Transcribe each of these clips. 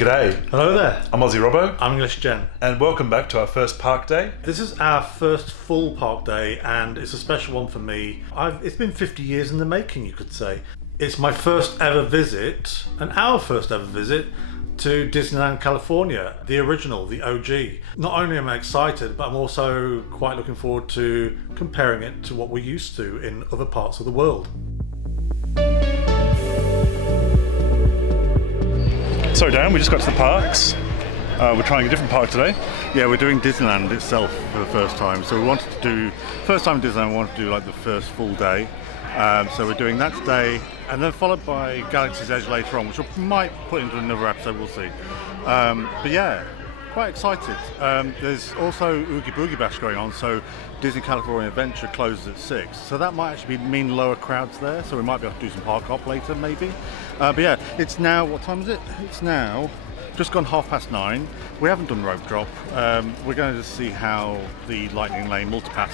G'day, Hello there. I'm Aussie Robbo, I'm English Jen. and welcome back to our first park day. This is our first full park day, and it's a special one for me. It's been 50 years in the making, you could say. It's my first ever visit, and our first ever visit, to Disneyland California, the original, the OG. Not only am I excited, but I'm also quite looking forward to comparing it to what we're used to in other parts of the world. So Darren, we just got to the parks. We're trying a different park today. Yeah, we're doing Disneyland itself for the first time. So we wanted to do, first time Disneyland, we wanted to do like the first full day. So we're doing that today, and then followed by Galaxy's Edge later on, which we might put into another episode, we'll see. But yeah, quite excited. There's also Oogie Boogie Bash going on, so Disney California Adventure closes at 6. So that might actually mean lower crowds there, so we might be able to do some park hop later maybe. But yeah, it's now, what time is it? It's now just gone 9:30. We haven't done rope drop. We're going to see how the Lightning Lane multipass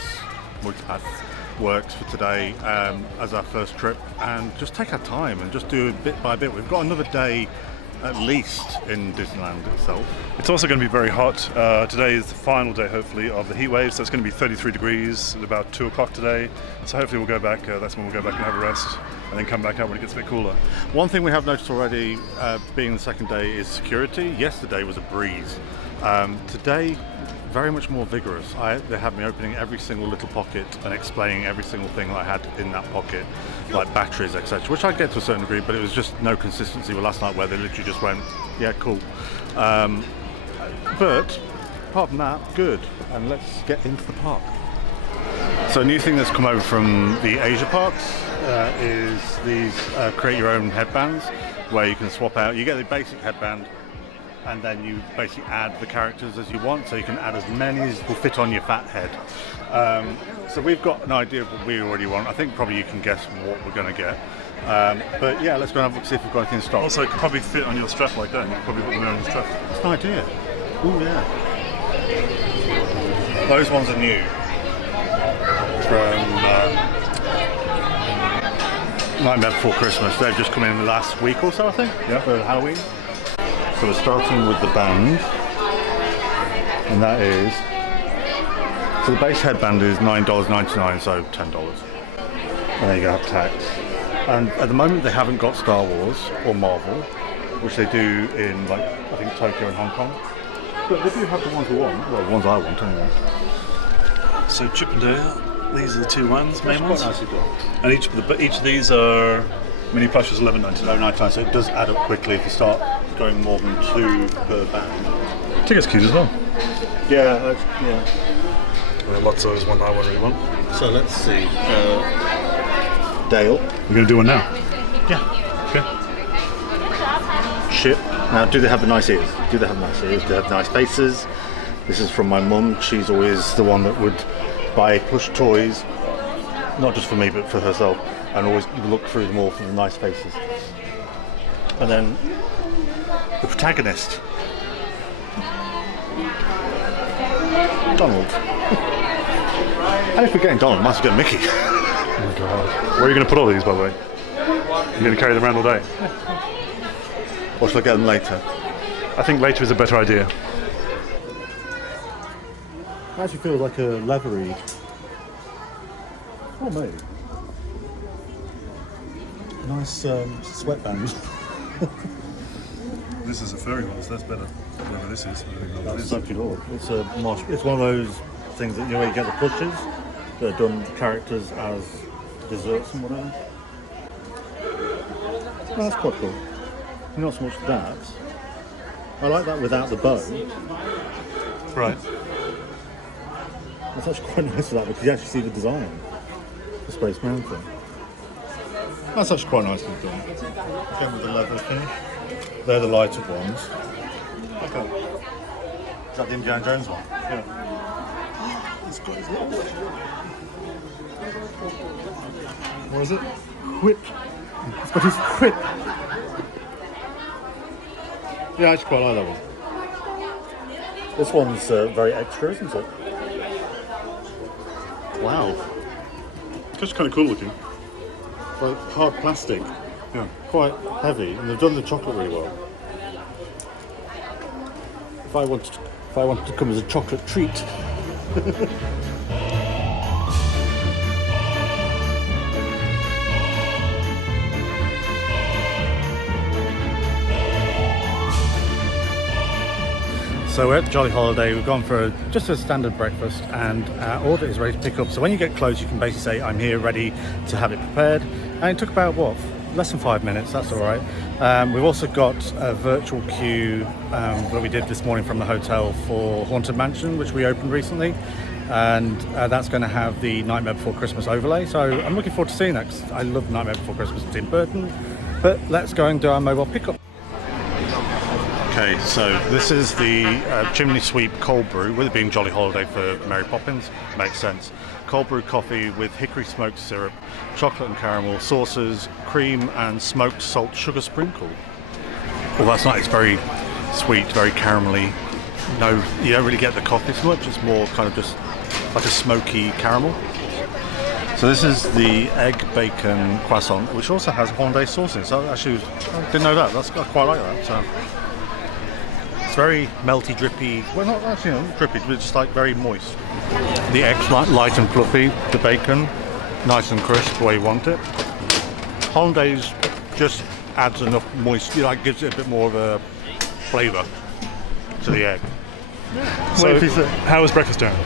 works for today as our first trip, and just take our time and just do it bit by bit. We've got another day at least in Disneyland itself. It's also going to be very hot. Today is the final day, hopefully, of the heat wave, so it's going to be 33 degrees at about 2 o'clock today. So hopefully we'll go back, that's when we'll go back and have a rest, and then come back out when it gets a bit cooler. One thing we have noticed already, being the second day, is security. Yesterday was a breeze. Today, very much more vigorous. They had me opening every single little pocket and explaining every single thing that I had in that pocket, like batteries, etc., which I get to a certain degree, but it was just no consistency with last night where they literally just went, yeah, cool. But apart from that, good. And let's get into the park. So a new thing that's come over from the Asia parks is these create your own headbands, where you can swap out. You get the basic headband, and then you basically add the characters as you want, so you can add as many as will fit on your fat head. So we've got an idea of what we already want. I think probably you can guess what we're going to get. But yeah, let's go and have a look, see if we've got anything in stock. Also, it could probably fit on your strap like that, and you could probably put them on your strap. That's an idea. Oh yeah. Those ones are new. From Nightmare Before Christmas. They've just come in last week or so, I think, for Halloween. So we're starting with the band, and that is, so the base headband is $9.99, so $10. And then you have tax. And at the moment they haven't got Star Wars or Marvel, which they do in, like, I think Tokyo and Hong Kong. But they do have the ones we want, well, the ones I want anyway. So Chip and Dale, these are the two ones, main ones. Quite nicely done. And each of these are mini plushes, $11.99. $11.99, so it does add up quickly if you start going more than 2 per band. I think it's cute as well. Yeah, Lots of those, one I really want. So let's see. Dale. We're going to do one now. Yeah. Okay. Chip. Now, do they have the nice ears? Do they have nice ears? Do they have nice faces? This is from my mum. She's always the one that would buy plush toys, not just for me, but for herself, and always look through them all for the nice faces. And then the protagonist, Donald. And if we're getting Donald, might as well get Mickey. Oh my god. Where are you going to put all these, by the way? You're going to carry them around all day? Or shall I get them later? I think later is a better idea. It actually feels like a leathery. Oh, maybe. Nice sweatband. This is a furry one, so that's better. Whatever this is. That's such a lot. It's a marsh. It's one of those things that, you know, where you get the plushes that are done characters as desserts and whatever. Oh, that's quite cool. Not so much that. I like that without the bow. Right. That's actually quite nice for that because you actually see the design. The Space Mountain. That's actually quite nicely done. Again with the leather finish. They're the lighter ones. Okay. Is that the Indiana Jones one? Yeah. It's got his little... What is it? Whip. It's got his whip. Yeah, I actually quite like that one. This one's very extra, isn't it? Wow. It's just kind of cool looking. Like hard plastic. Yeah. Quite heavy, and they've done the chocolate really well. if I wanted to come as a chocolate treat. So we're at Jolly Holiday. We've gone for just a standard breakfast, and our order is ready to pick up. So when you get close, you can basically say, I'm here ready to have it prepared. And it took about, what, less than 5 minutes, that's all right. We've also got a virtual queue that we did this morning from the hotel for Haunted Mansion, which we opened recently. And that's going to have the Nightmare Before Christmas overlay. So I'm looking forward to seeing that, 'cause I love Nightmare Before Christmas, Tim Burton. But let's go and do our mobile pickup. Okay, so this is the chimney sweep cold brew, with it being Jolly Holiday for Mary Poppins, makes sense. Cold brew coffee with hickory smoked syrup, chocolate and caramel, sauces, cream and smoked salt sugar sprinkle. Well, that's nice, it's very sweet, very caramelly. No, you don't really get the coffee so much, it's more kind of just like a smoky caramel. So this is the egg bacon croissant, which also has hollandaise sauce in it. So actually, I didn't know that, I quite like that. So. Very melty, drippy, well not actually not drippy, but just like very moist. The eggs light and fluffy, the bacon nice and crisp the way you want it. Hollandaise just adds enough moisture, like gives it a bit more of a flavour to the egg. So, how was breakfast, Darren?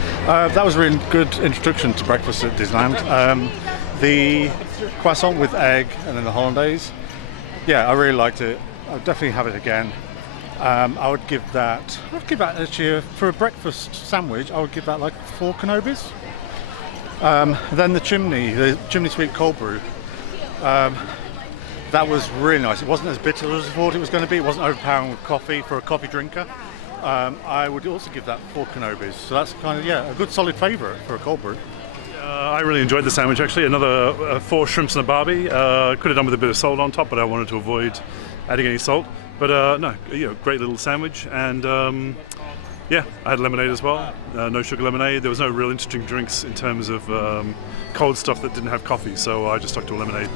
That was a really good introduction to breakfast at Disneyland. The croissant with egg and then the hollandaise, yeah, I really liked it. I'll definitely have it again. I would give that actually for a breakfast sandwich. I would give that like 4 Kenobis. Then the chimney sweet cold brew. That was really nice. It wasn't as bitter as I thought it was going to be. It wasn't overpowering with coffee for a coffee drinker. I would also give that 4 Kenobis. So that's kind of a good solid favourite for a cold brew. I really enjoyed the sandwich actually. Another 4 shrimps and a barbie. Could have done with a bit of salt on top, but I wanted to avoid adding any salt. But no, great little sandwich, and I had lemonade as well. No sugar lemonade. There was no real interesting drinks in terms of cold stuff that didn't have coffee, so I just stuck to a lemonade.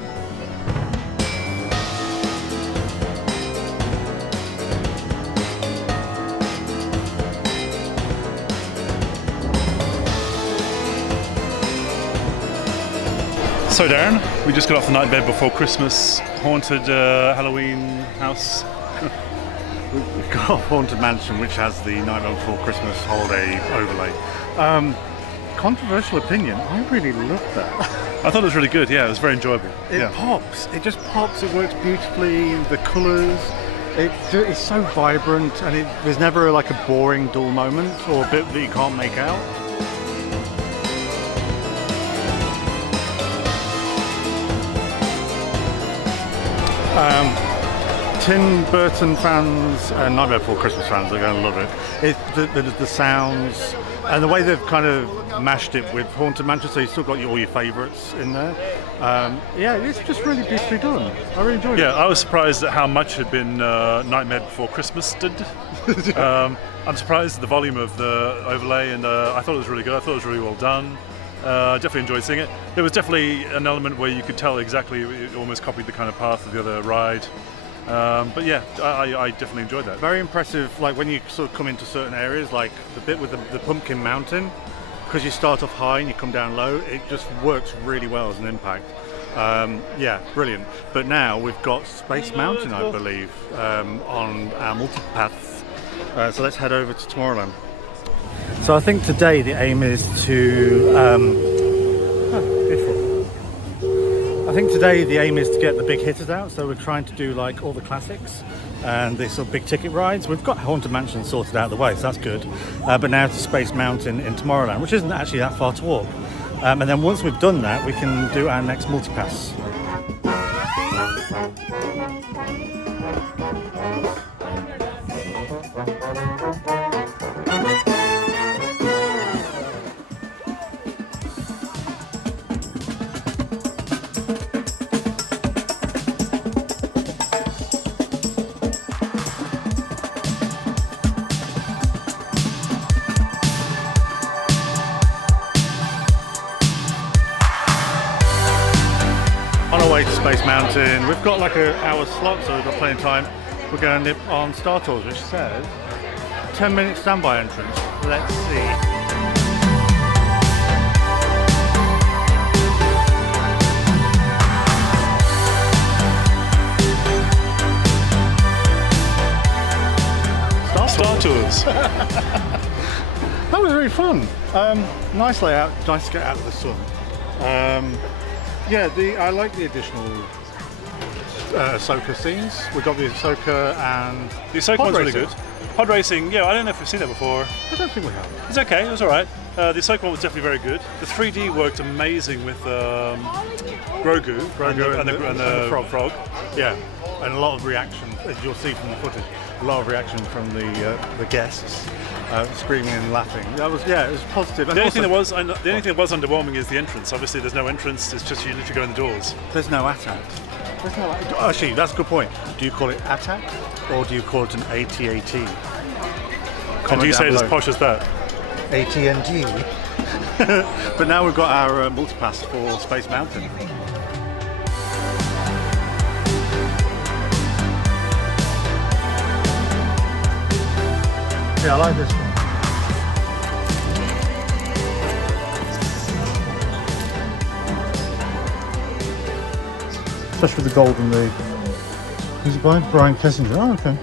So Darren, we just got off the Nightmare Before Christmas haunted Halloween house. We've got Haunted Mansion, which has the Nightmare Before Christmas holiday overlay. Controversial opinion, I really loved that. I thought it was really good, yeah, it was very enjoyable. It pops, it just pops, it works beautifully, the colours, it's so vibrant, and there's never like a boring, dull moment or a bit that you can't make out. Tim Burton fans and Nightmare Before Christmas fans are going to love it. The sounds and the way they've kind of mashed it with Haunted Mansion, so you've still got all your favourites in there. It's just really beautifully done. I really enjoyed it. Yeah, I was surprised at how much had been Nightmare Before Christmas did. I'm surprised at the volume of the overlay, and I thought it was really good. I thought it was really well done. Definitely enjoyed seeing it. There was definitely an element where you could tell exactly, it almost copied the kind of path of the other ride. But yeah, I definitely enjoyed that. Very impressive, like when you sort of come into certain areas, like the bit with the Pumpkin Mountain, because you start off high and you come down low, it just works really well as an impact. Brilliant. But now we've got Space Mountain, I believe, on our multipaths. So let's head over to Tomorrowland. So I think today the aim is to get the big hitters out. So we're trying to do like all the classics and the sort of big ticket rides. We've got Haunted Mansion sorted out of the way, so that's good. But now to Space Mountain in Tomorrowland, which isn't actually that far to walk. And then once we've done that, we can do our next multipass. On our way to Space Mountain, we've got like an hour slot, so we've got plenty of time. We're going to nip on Star Tours, which says 10-minute standby entrance. Let's see. Star Tours. That was really fun. Nice layout, nice to get out of the sun. I like the additional Ahsoka scenes. We got the Ahsoka and The Ahsoka one's really good. Pod racing, yeah, I don't know if we've seen that before. I don't think we have. It's okay, it was alright. The Ahsoka one was definitely very good. The 3D worked amazing with Grogu and the frog. Yeah, and a lot of reaction, as you'll see from the footage, a lot of reaction from the guests, screaming and laughing. It was positive. The only thing that was underwhelming is the entrance. Obviously, there's no entrance. It's just you literally go in the doors. There's no AT-AT. Actually, that's a good point. Do you call it AT-AT or do you call it an AT-AT? And do you say it as posh as that? AT&T. But now we've got our multipass for Space Mountain. Yeah, I like this one. Especially with the gold and the... Who's it by? Brian Kessinger. Oh, okay.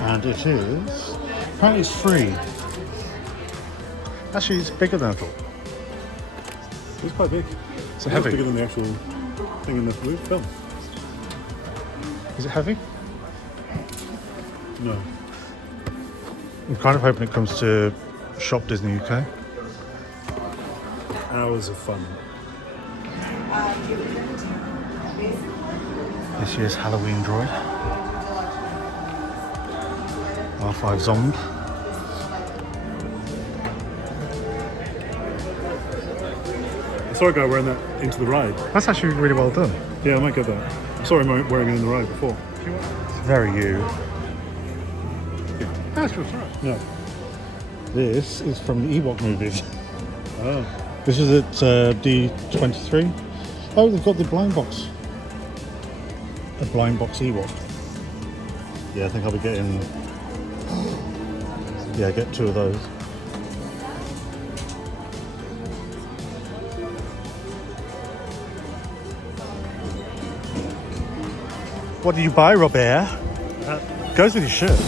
And it is... Apparently it's free. Actually, it's bigger than I thought. It's quite big. It's heavy. Bigger than the actual thing in the film. Is it heavy? No. I'm kind of hoping it comes to Shop Disney UK. Hours of fun. This year's Halloween droid. R5 Zomb. I saw a guy wearing that into the ride. That's actually really well done. Yeah, I might get that. I saw him wearing it in the ride before. It's very you. That's right. Yeah. This is from the Ewok movies. Oh. This is at D23. Oh, they've got the blind box. A blind box Ewok. Yeah, I think I'll be getting... Yeah, get 2 of those. What did you buy, Robert? Goes with your shirt.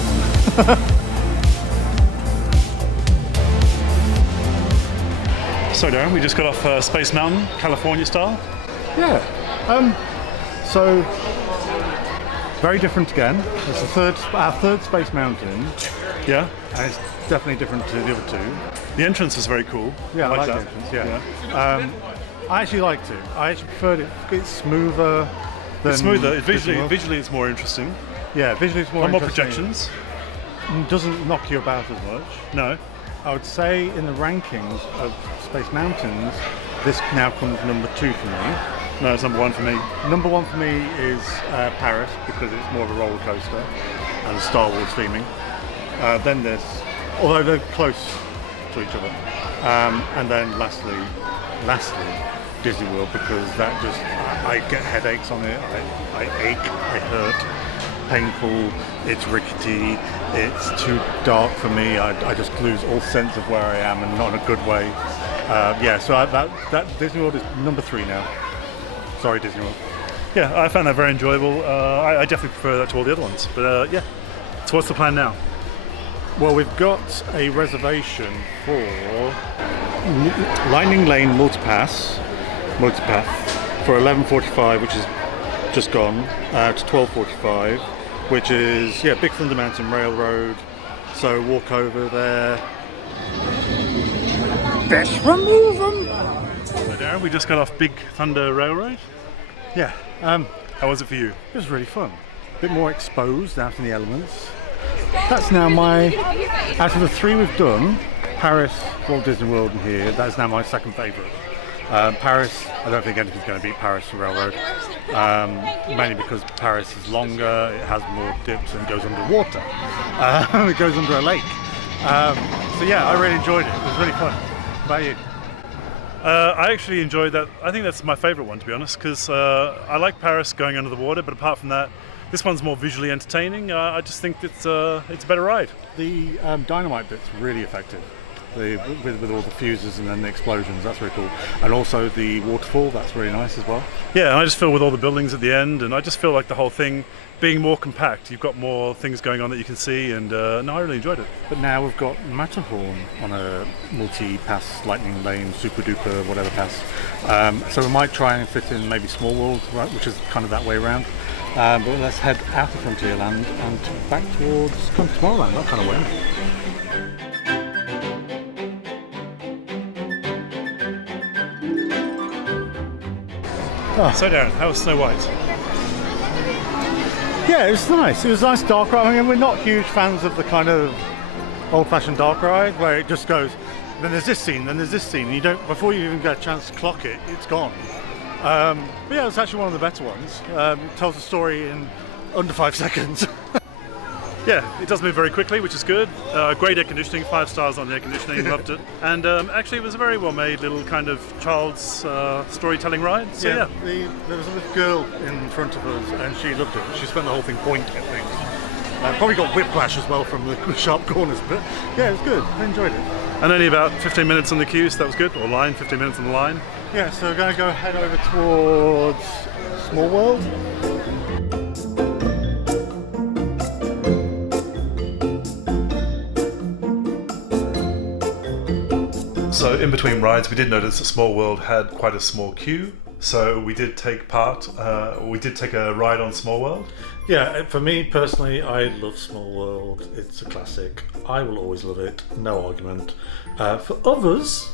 So Darren, we just got off Space Mountain, California style. Yeah. So very different again. It's our third Space Mountain, Yeah. and it's definitely different to the other 2. The entrance was very cool. Yeah, I like that. the entrance. Yeah. I actually liked it. I actually preferred it. It's smoother. Than It's smoother. Disney World. Visually, it's more interesting. Yeah, visually it's more More interesting. projections. Doesn't knock you about as much. No. I would say in the rankings of Space Mountains, this now comes number 2 for me. No, it's number 1 for me. Number 1 for me is Paris, because it's more of a roller coaster and Star Wars theming. Then there's, although they're close to each other. And then lastly, Disney World, because that just, I get headaches on it, I ache, I hurt, painful, it's rickety, it's too dark for me, I just lose all sense of where I am, and not in a good way. So that Disney World is number 3 now. Sorry, Disney World. Yeah, I found that very enjoyable. I definitely prefer that to all the other ones. But yeah, so what's the plan now? Well, we've got a reservation for Lightning Lane Multipath for 11:45, which is just gone, to 12:45, which is Big Thunder Mountain Railroad. So walk over there. Best remove them. So Darren, we just got off Big Thunder Railroad. Yeah, How was it for you? it was really fun. A bit more exposed out in the elements. That's now out of the 3 we've done, Paris, Walt Disney World and here, that's now my second favourite. Paris, I don't think anything's going to beat Paris Railroad, mainly because Paris is longer, it has more dips and goes underwater. It goes under a lake. So yeah, I really enjoyed it. It was really fun. How about you? I actually enjoyed that. I think that's my favourite one, to be honest, because I like Paris going under the water, but apart from that, This one's more visually entertaining. I just think it's a better ride. The dynamite bit's really effective. With all the fuses and then the explosions, that's really cool. And also the waterfall, that's really nice as well. Yeah, and I just feel with all the buildings at the end, and I just feel like the whole thing being more compact, you've got more things going on that you can see, and no, I really enjoyed it. But now we've got Matterhorn on a multi-pass, lightning lane, super duper, whatever pass. So we might try and fit in maybe Small World, right, which is kind of that way around. But let's head out of Frontierland and back towards Tomorrowland, that kind of way. So Darren, how was Snow White? Yeah, it was nice. It was a nice dark ride. I mean, we're not huge fans of the kind of old-fashioned dark ride where it just goes, then there's this scene, then there's this scene. You don't, before you even get a chance to clock it, it's gone. But yeah, it's actually one of the better ones. It tells a story in under 5 seconds. Yeah, it does move very quickly, which is good. Great air conditioning, 5 stars on the air conditioning, loved it. And actually it was a very well made little kind of child's storytelling ride. So yeah. There was a little girl in front of us and she loved it. She spent the whole thing pointing at things. Probably got whiplash as well from the sharp corners, but yeah, it was good. I enjoyed it. And only about 15 minutes on the queue, so that was good. Or line, 15 minutes on the line. Yeah, so we're going to go head over towards Small World. So in between rides, we did notice that Small World had quite a small queue. So we did take a ride on Small World. Yeah, for me personally, I love Small World. It's a classic. I will always love it, no argument. For others,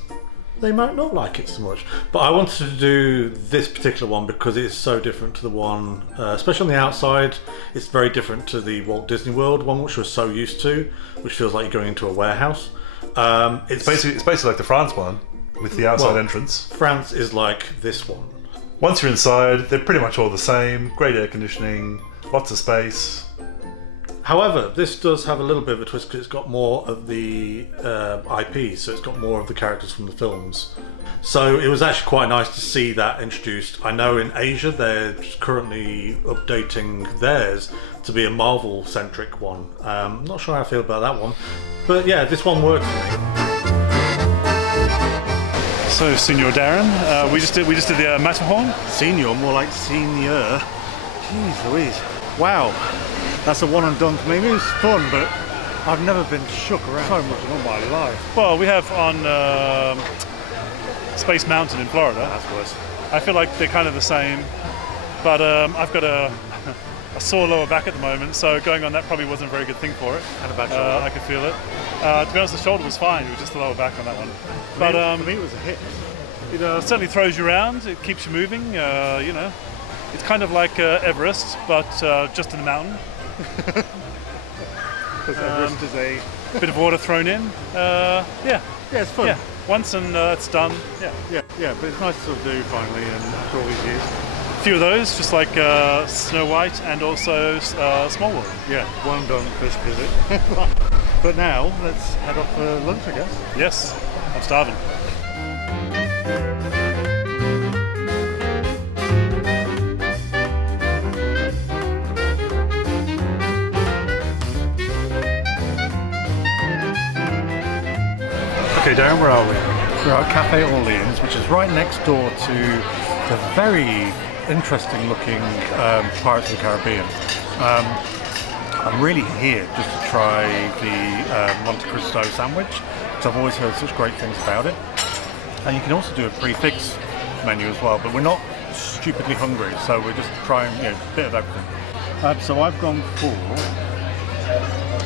they might not like it so much. But I wanted to do this particular one because it's so different to the one, especially on the outside. It's very different to the Walt Disney World one, which we're so used to, which feels like you're going into a warehouse. It's basically like the France one with the outside entrance. France is like this one. Once you're inside, they're pretty much all the same. Great air conditioning, lots of space. However, this does have a little bit of a twist because it's got more of the IP, so it's got more of the characters from the films. So it was actually quite nice to see that introduced. I know in Asia they're currently updating theirs to be a Marvel-centric one. Not sure how I feel about that one, but yeah, this one worked for me. So, Senior Darren, we just did the Matterhorn. Senior, more like senior. Jeez Louise. Wow, that's a one and done for me. It was fun, but I've never been shook around so much in all my life. Well, we have on Space Mountain in Florida. That's worse. I feel like they're kind of the same, but I've got a sore lower back at the moment, so going on that probably wasn't a very good thing for it. And a bad shoulder. I could feel it. To be honest, the shoulder was fine. It was just the lower back on that one. But for me, it was a hit. It certainly throws you around. It keeps you moving. It's kind of like Everest, but just in the mountain. Because Everest is a bit of water thrown in. Yeah, it's fun. Yeah, once and it's done. Yeah. But it's nice to sort of do finally, and after all these years. A few of those, just like Snow White and also Small World. Yeah, one done first visit. But now let's head off for lunch, I guess. Yes, I'm starving. Okay, Darren, where are we? We're at Cafe Orleans, which is right next door to the very interesting looking Pirates of the Caribbean. I'm really here just to try the Monte Cristo sandwich, because I've always heard such great things about it. And you can also do a prefix menu as well, but we're not stupidly hungry, so we're just trying a bit of everything. So I've gone for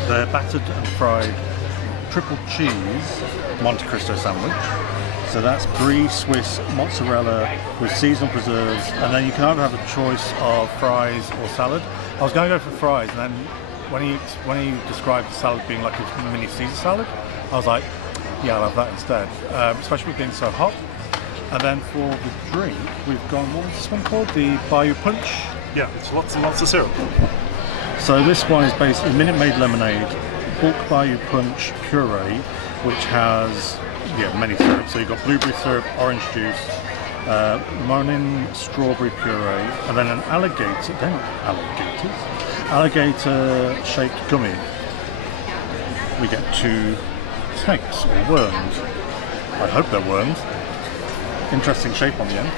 the battered and fried triple cheese Monte Cristo sandwich. So that's brie, Swiss, mozzarella with seasonal preserves, and then you can either have a choice of fries or salad. I was going to go for fries, and then when he described the salad being like a mini Caesar salad, I was like, yeah, I'll have that instead, especially with being so hot. And then for the drink, we've gone, what was this one called? The Bayou Punch? Yeah, it's lots and lots of syrup. So this one is basically Minute Maid lemonade, bulk Bayou Punch puree, which has many syrups. So you've got blueberry syrup, orange juice, Monin strawberry puree, and then an alligator. They're not alligators. alligator-shaped gummy, we get 2 snakes or worms. I hope they're worms. Interesting shape on the end.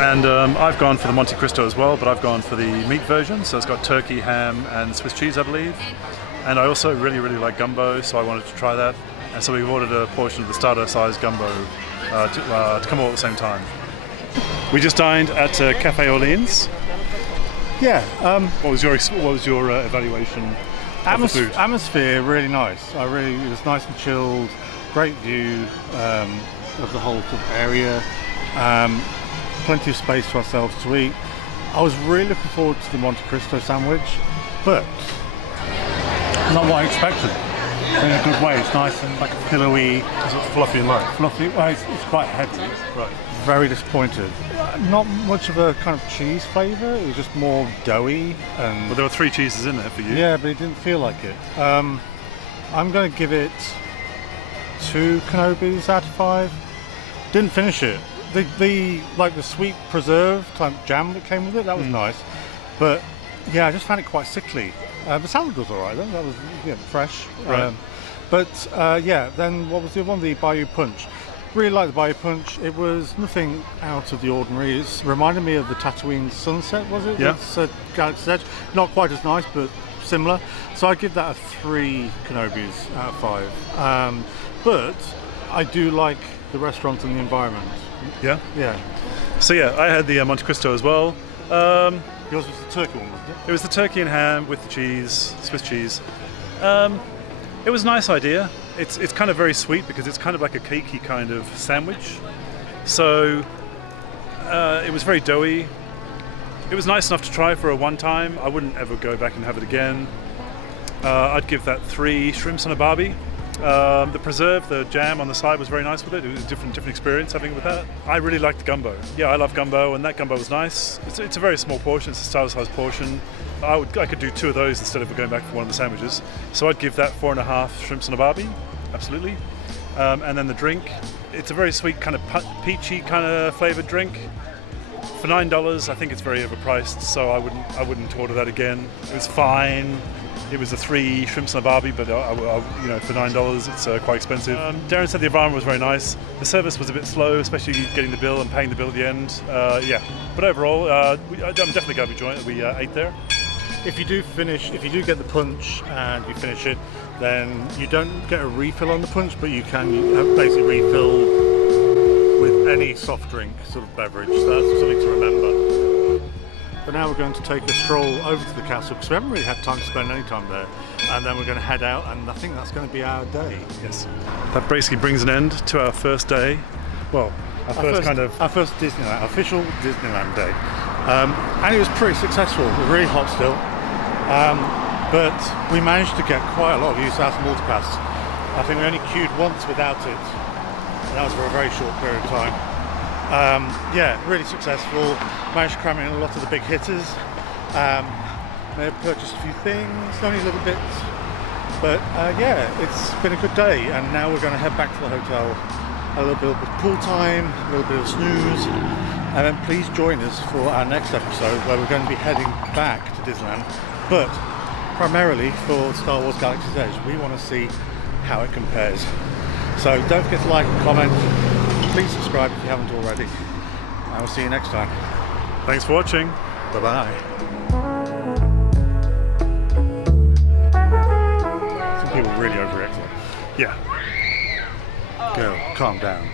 And I've gone for the Monte Cristo as well, but I've gone for the meat version, so it's got turkey, ham, and Swiss cheese, I believe. And I also really like gumbo, so I wanted to try that. And so we've ordered a portion of the starter-sized gumbo to come all at the same time. We just dined at Cafe Orleans. Yeah. What was your evaluation of the food? Atmosphere really nice. It was nice and chilled. Great view of the whole sort of area. Plenty of space for ourselves to eat. I was really looking forward to the Monte Cristo sandwich, but not what I expected. In a good way. It's nice and like pillowy. Is it fluffy and light? Fluffy. Well, it's quite heavy. Right. Very disappointed. Not much of a kind of cheese flavour. It was just more doughy. And Well, there were 3 cheeses in there for you. yeah, but it didn't feel like it. I'm going to give it 2 Kenobis out of 5. Didn't finish it. The sweet preserve type jam that came with it, that was nice. But yeah, I just found it quite sickly. The salad was alright though, that was fresh. Right. Then what was the other one? The Bayou Punch. Really liked the Bayou Punch. It was nothing out of the ordinary. It reminded me of the Tatooine Sunset, was it? Yeah. It's Galaxy's Edge. Not quite as nice, but similar. So I'd give that a 3 Kenobis out of 5. But I do like the restaurant and the environment. Yeah? Yeah. So yeah, I had the Monte Cristo as well. Yours was the turkey one, wasn't it? It was the turkey and ham with the cheese, Swiss cheese. It was a nice idea. It's kind of very sweet because it's kind of like a cakey kind of sandwich. So it was very doughy. It was nice enough to try for a one time. I wouldn't ever go back and have it again. I'd give that 3 shrimps on a barbie. The preserve, the jam on the side was very nice with it. It was a different experience having it with that. I really liked the gumbo. Yeah, I love gumbo, and that gumbo was nice. It's a very small portion. It's a starter-sized portion. I could do 2 of those instead of going back for one of the sandwiches. So I'd give that 4.5 shrimps on a barbie, absolutely. And then the drink. It's a very sweet kind of peachy kind of flavored drink. For $9, I think it's very overpriced. So I wouldn't order that again. It was fine. It was a 3 shrimps on a barbie, but for $9 it's quite expensive. Darren said the environment was very nice. The service was a bit slow, especially getting the bill and paying the bill at the end. But overall, I'm definitely glad we ate there. If you do get the punch and you finish it, then you don't get a refill on the punch, but you can basically refill with any soft drink sort of beverage. So that's something to remember. But now we're going to take a stroll over to the castle because we haven't really had time to spend any time there, and then we're going to head out, and I think that's going to be our day. Yes. That basically brings an end to our first day. Well, our first Disneyland, official Disneyland day, and it was pretty successful. It was really hot still, but we managed to get quite a lot of use out of multipass. I think we only queued once without it, and that was for a very short period of time. Really successful. Managed to cram in a lot of the big hitters. May have purchased a few things, only a little bit, but it's been a good day. And now we're going to head back to the hotel. A little bit of pool time, a little bit of snooze, and then please join us for our next episode where we're going to be heading back to Disneyland, but primarily for Star Wars Galaxy's Edge. We want to see how it compares. So don't forget to like and comment. Please subscribe if you haven't already. I will see you next time. Thanks for watching. Bye-bye. Some people really overreact. Yeah. Girl, calm down.